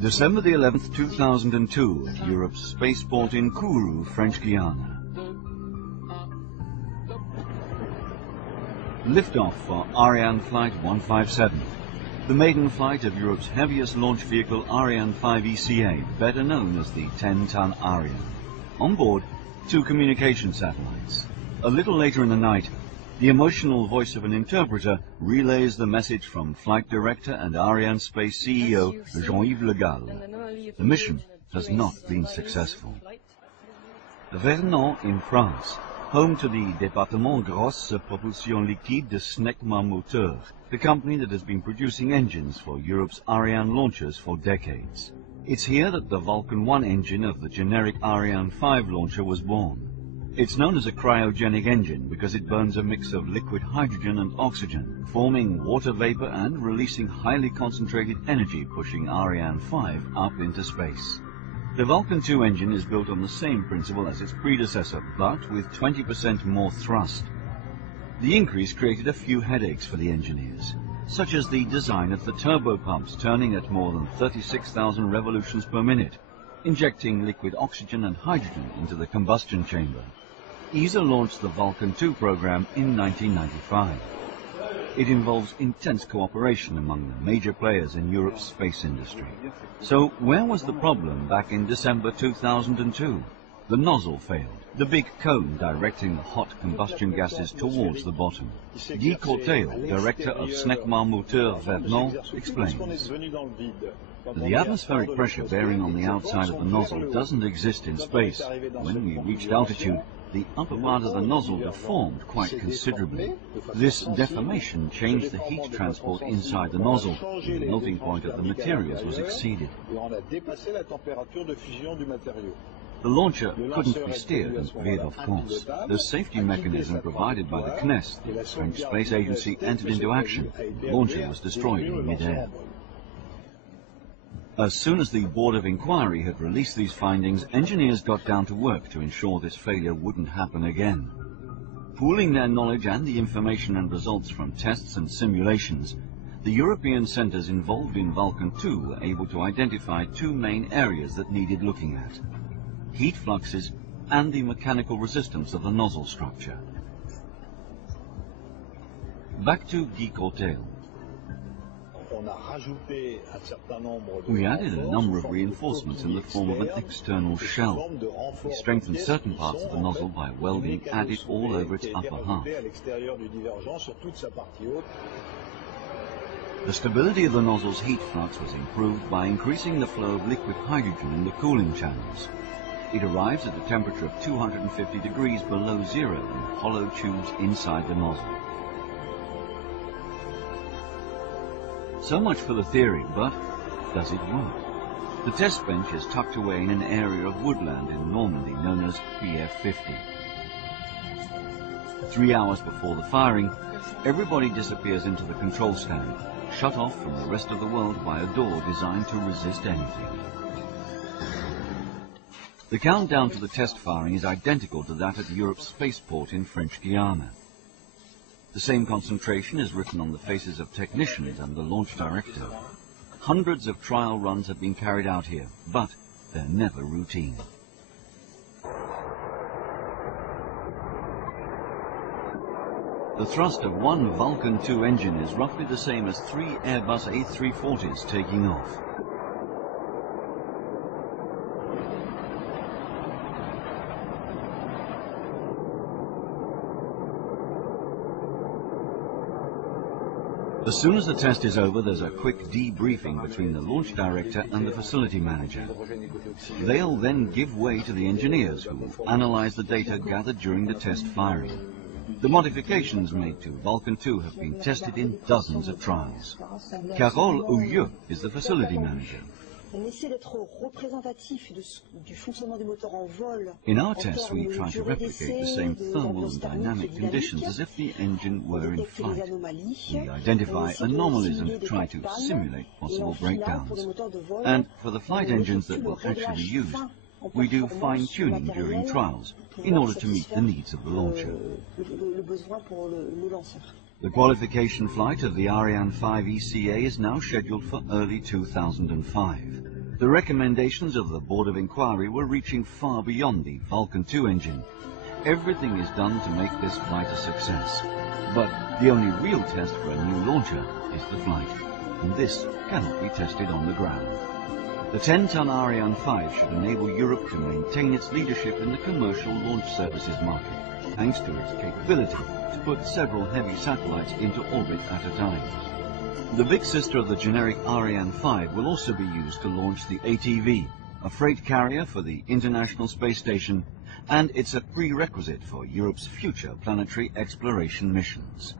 December the 11th, 2002, at Europe's spaceport in Kourou, French Guiana. Liftoff for Ariane Flight 157, the maiden flight of Europe's heaviest launch vehicle Ariane 5 ECA, better known as the 10-ton Ariane. On board, 2 communication satellites. A little later in the night, the emotional voice of an interpreter relays the message from Flight Director and Ariane Space CEO Jean-Yves Le Gall. The mission has not been successful. Vernon in France, home to the Département Grosse Propulsion Liquide de Snecma Moteur, the company that has been producing engines for Europe's Ariane launchers for decades. It's here that the Vulcain 1 engine of the generic Ariane 5 launcher was born. It's known as a cryogenic engine because it burns a mix of liquid hydrogen and oxygen, forming water vapor and releasing highly concentrated energy, pushing Ariane 5 up into space. The Vulcain 2 engine is built on the same principle as its predecessor, but with 20% more thrust. The increase created a few headaches for the engineers, such as the design of the turbo pumps turning at more than 36,000 revolutions per minute, injecting liquid oxygen and hydrogen into the combustion chamber. ESA launched the Vulcain 2 program in 1995. It involves intense cooperation among the major players in Europe's space industry. So where was the problem back in December 2002? The nozzle failed, the big cone directing the hot combustion gases towards the bottom. Guy Corteil, director of Snecma Moteur Vernon, explains. The atmospheric pressure bearing on the outside of the nozzle doesn't exist in space. When we reached altitude, the upper part of the nozzle deformed quite considerably. This deformation changed the heat transport inside the nozzle, and the melting point of the materials was exceeded. The launcher couldn't be steered and veered off course. The safety mechanism provided by the CNES, the French Space Agency, entered into action. The launcher was destroyed in mid-air. As soon as the Board of Inquiry had released these findings, engineers got down to work to ensure this failure wouldn't happen again. Pooling their knowledge and the information and results from tests and simulations, the European centres involved in Vulcain 2 were able to identify 2 main areas that needed looking at: heat fluxes and the mechanical resistance of the nozzle structure. Back to Guy Corteil. We added a number of reinforcements in the form of an external shell. We strengthened certain parts of the nozzle by welding added all over its upper half. The stability of the nozzle's heat flux was improved by increasing the flow of liquid hydrogen in the cooling channels. It arrives at a temperature of 250 degrees below zero in hollow tubes inside the nozzle. So much for the theory, but does it work? The test bench is tucked away in an area of woodland in Normandy known as PF50. 3 hours before the firing, everybody disappears into the control stand, shut off from the rest of the world by a door designed to resist anything. The countdown to the test firing is identical to that at Europe's spaceport in French Guiana. The same concentration is written on the faces of technicians and the launch director. Hundreds of trial runs have been carried out here, but they're never routine. The thrust of one Vulcain 2 engine is roughly the same as 3 Airbus A340s taking off. As soon as the test is over, there's a quick debriefing between the launch director and the facility manager. They'll then give way to the engineers who've analyzed the data gathered during the test firing. The modifications made to Vulcain 2 have been tested in dozens of trials. Carole Houilleux is the facility manager. In our tests, we try to replicate the same thermal and dynamic conditions as if the engine were in flight. We identify anomalies and try to simulate possible breakdowns. And for the flight engines that we'll actually use, we do fine-tuning during trials in order to meet the needs of the launcher. The qualification flight of the Ariane 5 ECA is now scheduled for early 2005. The recommendations of the Board of Inquiry were reaching far beyond the Vulcain 2 engine. Everything is done to make this flight a success. But the only real test for a new launcher is the flight, and this cannot be tested on the ground. The 10-ton Ariane 5 should enable Europe to maintain its leadership in the commercial launch services market, thanks to its capability to put several heavy satellites into orbit at a time. The big sister of the generic Ariane 5 will also be used to launch the ATV, a freight carrier for the International Space Station, and it's a prerequisite for Europe's future planetary exploration missions.